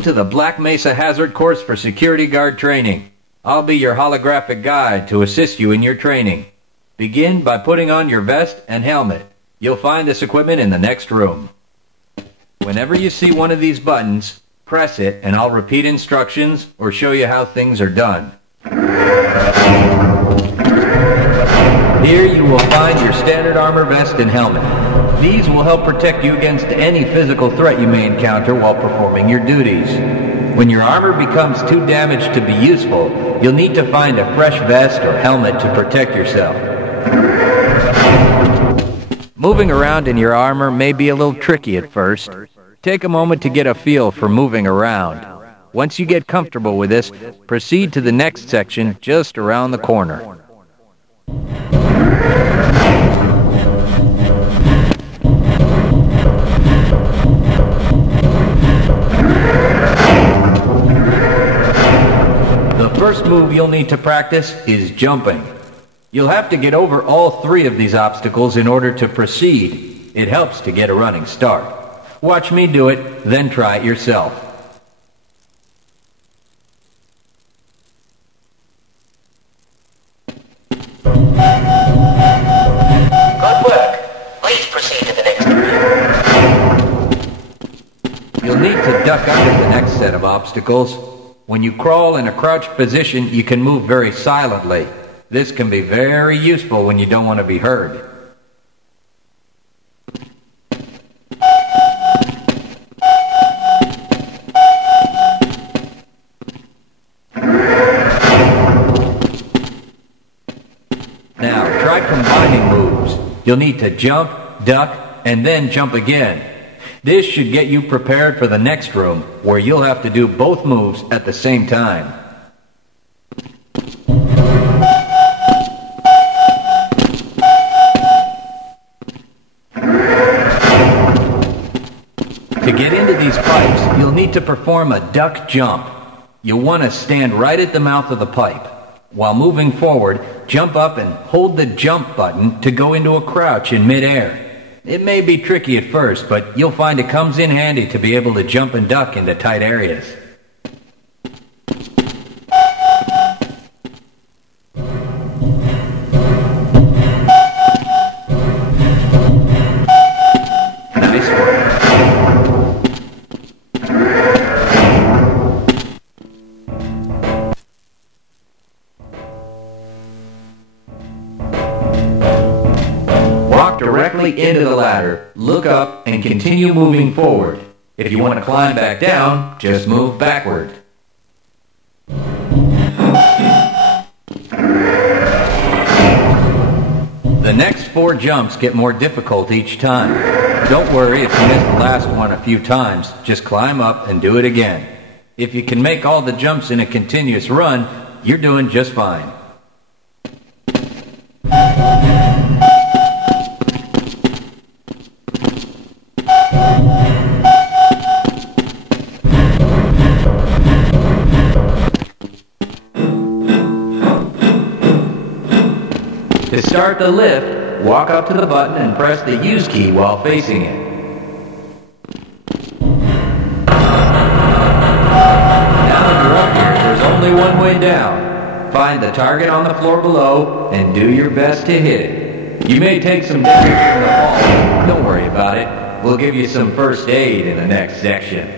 Welcome to the Black Mesa Hazard Course for Security Guard Training. I'll be your holographic guide to assist you in your training. Begin by putting on your vest and helmet. You'll find this equipment in the next room. Whenever you see one of these buttons, press it and I'll repeat instructions or show you how things are done. Here you will find your standard armor vest and helmet. These will help protect you against any physical threat you may encounter while performing your duties. When your armor becomes too damaged to be useful, you'll need to find a fresh vest or helmet to protect yourself. Moving around in your armor may be a little tricky at first. Take a moment to get a feel for moving around. Once you get comfortable with this, proceed to the next section just around the corner. The first move you'll need to practice is jumping. You'll have to get over all three of these obstacles in order to proceed. It helps to get a running start. Watch me do it, then try it yourself. Good work. Please proceed to the next area. You'll need to duck under the next set of obstacles. When you crawl in a crouched position, you can move very silently. This can be very useful when you don't want to be heard. Now, try combining moves. You'll need to jump, duck, and then jump again. This should get you prepared for the next room, where you'll have to do both moves at the same time. To get into these pipes, you'll need to perform a duck jump. You'll want to stand right at the mouth of the pipe. While moving forward, jump up and hold the jump button to go into a crouch in midair. It may be tricky at first, but you'll find it comes in handy to be able to jump and duck into tight areas. Nice work. Directly into the ladder, look up, and continue moving forward. If you want to climb back down, just move backward. The next 4 jumps get more difficult each time. Don't worry if you miss the last one a few times, just climb up and do it again. If you can make all the jumps in a continuous run, you're doing just fine. To start the lift, walk up to the button and press the use key while facing it. Now that you're up here, there's only one way down. Find the target on the floor below and do your best to hit it. You may take some damage from the fall. Don't worry about it. We'll give you some first aid in the next section.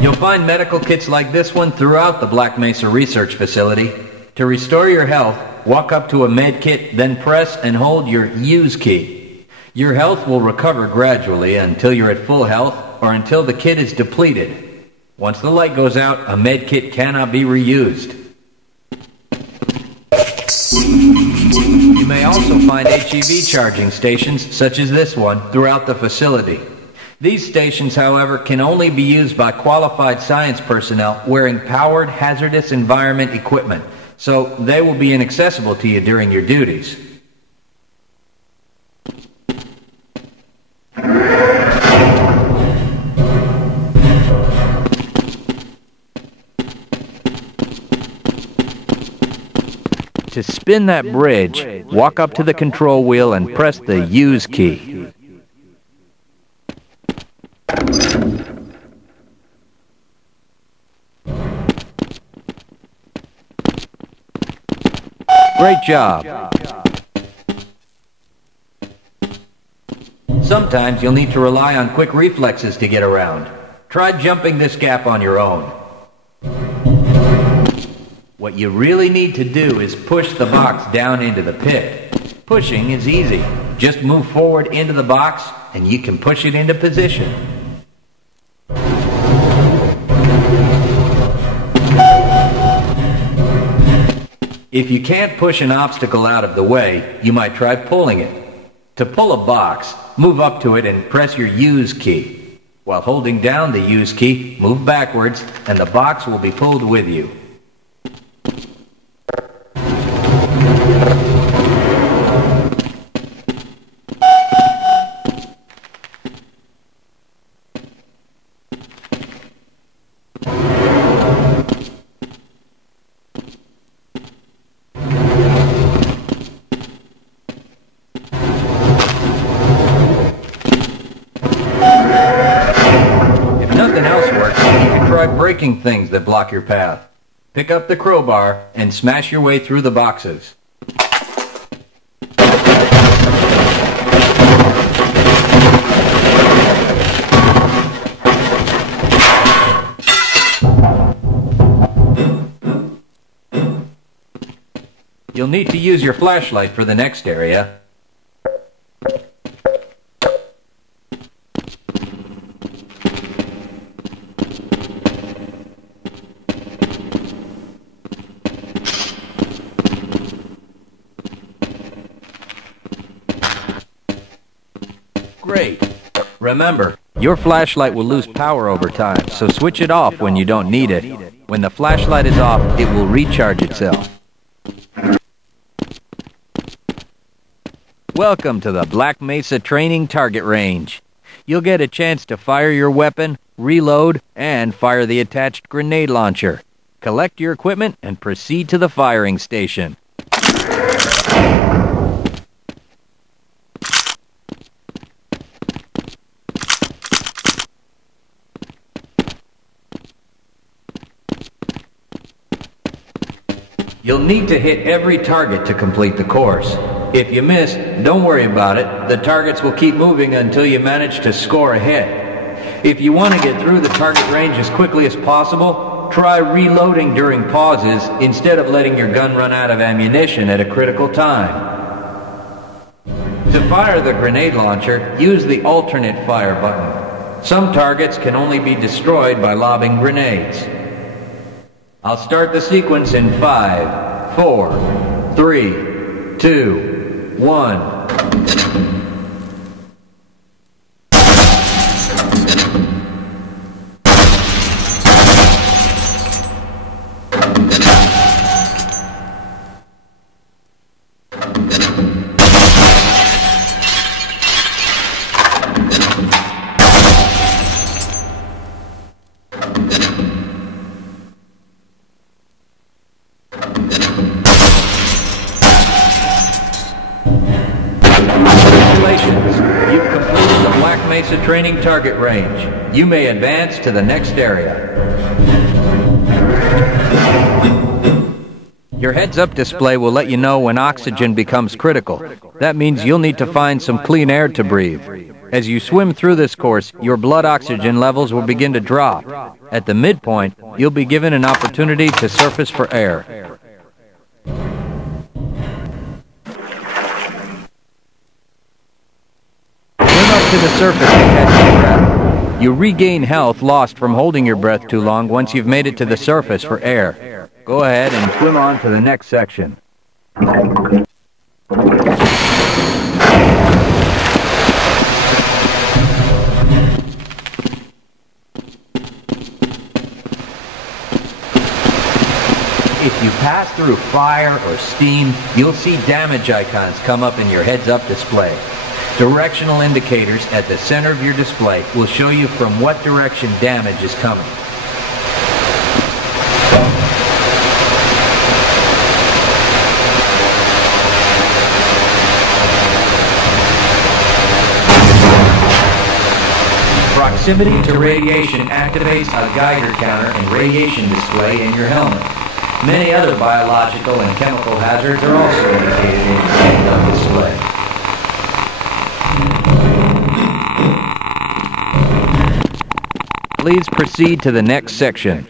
You'll find medical kits like this one throughout the Black Mesa Research Facility. To restore your health, walk up to a med kit, then press and hold your use key. Your health will recover gradually until you're at full health or until the kit is depleted. Once the light goes out, a med kit cannot be reused. You may also find HEV charging stations, such as this one, throughout the facility. These stations, however, can only be used by qualified science personnel wearing powered hazardous environment equipment, so they will be inaccessible to you during your duties. To spin that bridge, walk up to the control wheel and press the use key. Great job. Sometimes you'll need to rely on quick reflexes to get around. Try jumping this gap on your own. What you really need to do is push the box down into the pit. Pushing is easy. Just move forward into the box and you can push it into position. If you can't push an obstacle out of the way, you might try pulling it. To pull a box, move up to it and press your use key. While holding down the use key, move backwards and the box will be pulled with you. Breaking things that block your path. Pick up the crowbar and smash your way through the boxes. You'll need to use your flashlight for the next area. Great. Remember, your flashlight will lose power over time, so switch it off when you don't need it. When the flashlight is off, it will recharge itself. Welcome to the Black Mesa Training Target Range. You'll get a chance to fire your weapon, reload, and fire the attached grenade launcher. Collect your equipment and proceed to the firing station. You'll need to hit every target to complete the course. If you miss, don't worry about it. The targets will keep moving until you manage to score a hit. If you want to get through the target range as quickly as possible, try reloading during pauses instead of letting your gun run out of ammunition at a critical time. To fire the grenade launcher, use the alternate fire button. Some targets can only be destroyed by lobbing grenades. I'll start the sequence in 5, 4, 3, 2, 1. You've completed the Black Mesa Training Target Range. You may advance to the next area. Your heads-up display will let you know when oxygen becomes critical. That means you'll need to find some clean air to breathe. As you swim through this course, your blood oxygen levels will begin to drop. At the midpoint, you'll be given an opportunity to surface for air. To the surface to catch your breath. You regain health lost from holding your breath too long once you've made it to the surface for air. Go ahead and swim on to the next section. If you pass through fire or steam, you'll see damage icons come up in your heads-up display. Directional indicators at the center of your display will show you from what direction damage is coming. Proximity to radiation activates a Geiger counter and radiation display in your helmet. Many other biological and chemical hazards are also indicated in the handgun display. Please proceed to the next section.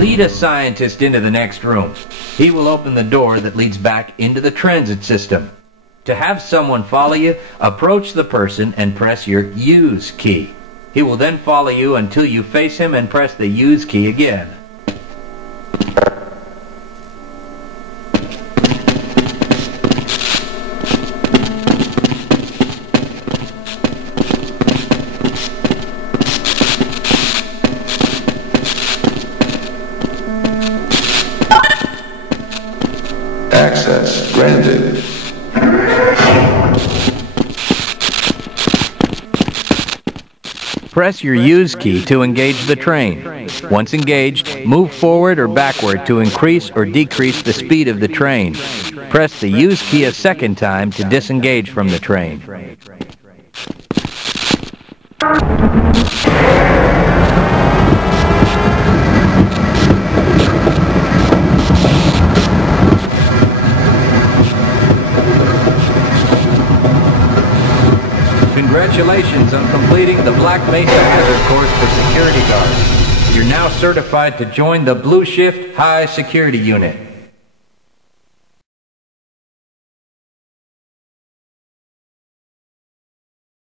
Lead a scientist into the next room. He will open the door that leads back into the transit system. To have someone follow you, approach the person and press your use key. He will then follow you until you face him and press the use key again. Access granted. Press your use key to engage the train. Once engaged, move forward or backward to increase or decrease the speed of the train. Press the use key a second time to disengage from the train. Congratulations on completing the Black Mesa Hazard Course for Security Guards. You're now certified to join the Blue Shift High Security Unit.